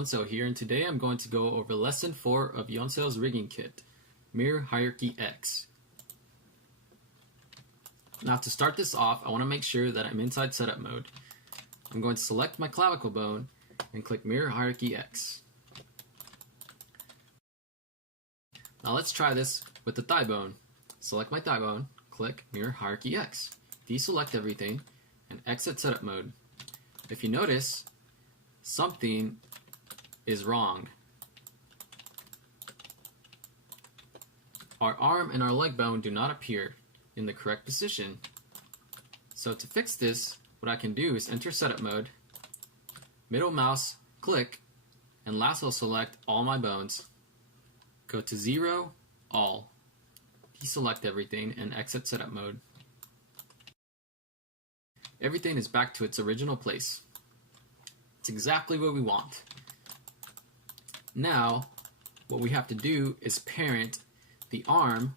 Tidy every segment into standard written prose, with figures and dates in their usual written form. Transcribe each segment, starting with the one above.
Yonseo here, and today I'm going to go over lesson 4 of Yonseo's rigging kit, Mirror Hierarchy X. Now to start this off, I want to make sure that I'm inside setup mode. I'm going to select my clavicle bone and click Mirror Hierarchy X. Now let's try this with the thigh bone. Select my thigh bone, click Mirror Hierarchy X. Deselect everything and exit setup mode. If you notice, something is wrong. Our arm and our leg bone do not appear in the correct position. So to fix this, what I can do is enter setup mode, middle mouse click, and lasso select all my bones. Go to 0, all. Deselect everything and exit setup mode. Everything is back to its original place. It's exactly what we want. Now, what we have to do is parent the arm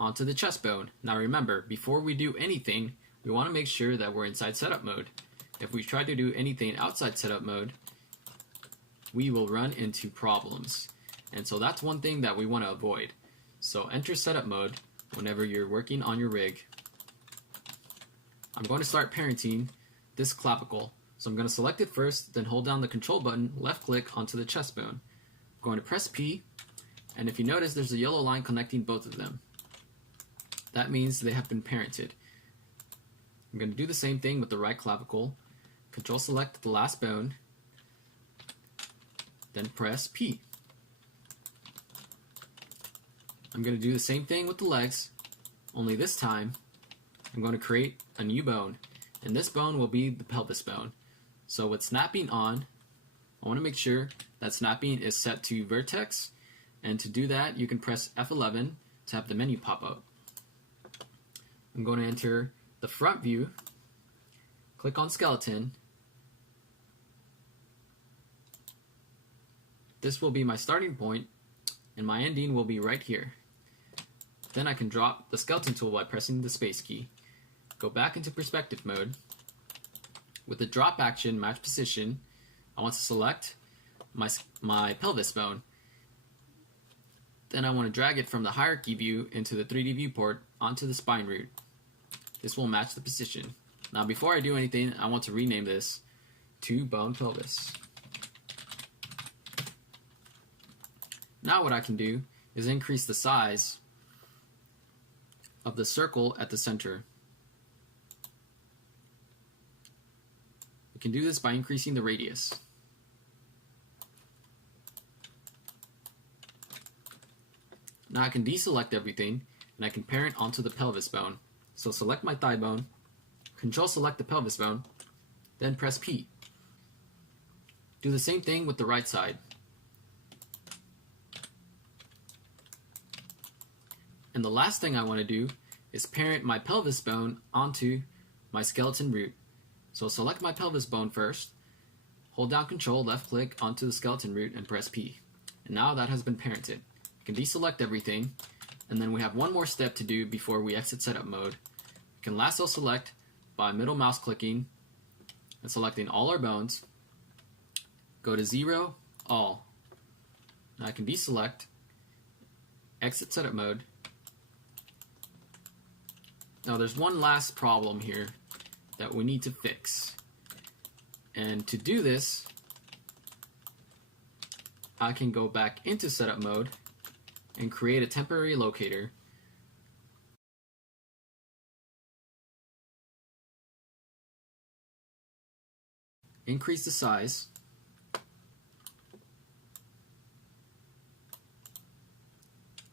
onto the chest bone. Now remember, before we do anything, we want to make sure that we're inside setup mode. If we try to do anything outside setup mode, we will run into problems. And so that's one thing that we want to avoid. So enter setup mode whenever you're working on your rig. I'm going to start parenting this clavicle. So I'm going to select it first, then hold down the control button, left click onto the chest bone. I'm going to press P, and if you notice, there's a yellow line connecting both of them. That means they have been parented. I'm going to do the same thing with the right clavicle. Control select the last bone, then press P. I'm going to do the same thing with the legs, only this time I'm going to create a new bone, and this bone will be the pelvis bone. So with snapping on, I want to make sure that snapping is set to vertex, and to do that you can press F11 to have the menu pop up. I'm going to enter the front view, click on skeleton. This will be my starting point, and my ending will be right here. Then I can drop the skeleton tool by pressing the space key. Go back into perspective mode. With the drop action match position, I want to select my pelvis bone. Then I want to drag it from the hierarchy view into the 3D viewport onto the spine root. This will match the position. Now before I do anything, I want to rename this to bone pelvis. Now what I can do is increase the size of the circle at the center. We can do this by increasing the radius. Now I can deselect everything and I can parent onto the pelvis bone. So select my thigh bone, control select the pelvis bone, then press P. Do the same thing with the right side. And the last thing I want to do is parent my pelvis bone onto my skeleton root. So select my pelvis bone first, hold down control, left click onto the skeleton root and press P. And now that has been parented. You can deselect everything, and then we have one more step to do before we exit setup mode. You can lasso select by middle mouse clicking and selecting all our bones. Go to 0, all. Now I can deselect, exit setup mode. Now there's one last problem here that we need to fix. And to do this, I can go back into setup mode and create a temporary locator. Increase the size.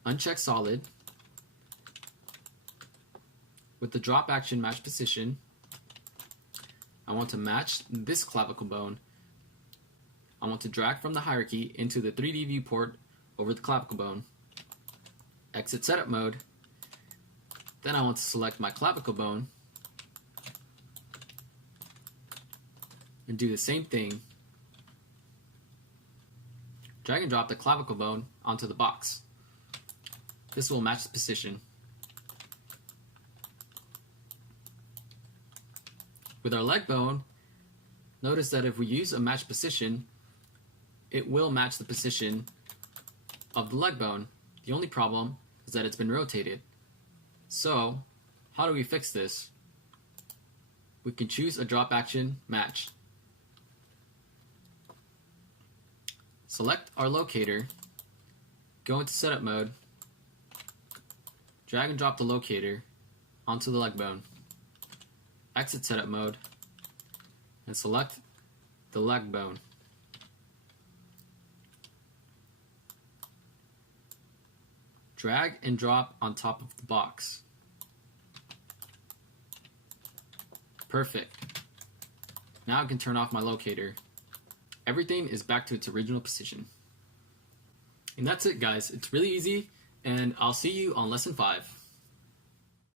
Uncheck solid. With the drop action match position, I want to match this clavicle bone. I want to drag from the hierarchy into the 3D viewport over the clavicle bone. Exit setup mode. Then I want to select my clavicle bone and do the same thing. Drag and drop the clavicle bone onto the box. This will match the position. With our leg bone, notice that if we use a match position, it will match the position of the leg bone. The only problem is that it's been rotated. So, how do we fix this? We can choose a drop action match. Select our locator, go into setup mode, drag and drop the locator onto the leg bone, exit setup mode, and select the leg bone. Drag and drop on top of the box. Perfect. Now I can turn off my locator. Everything is back to its original position. And that's it, guys. It's really easy, and I'll see you on lesson 5.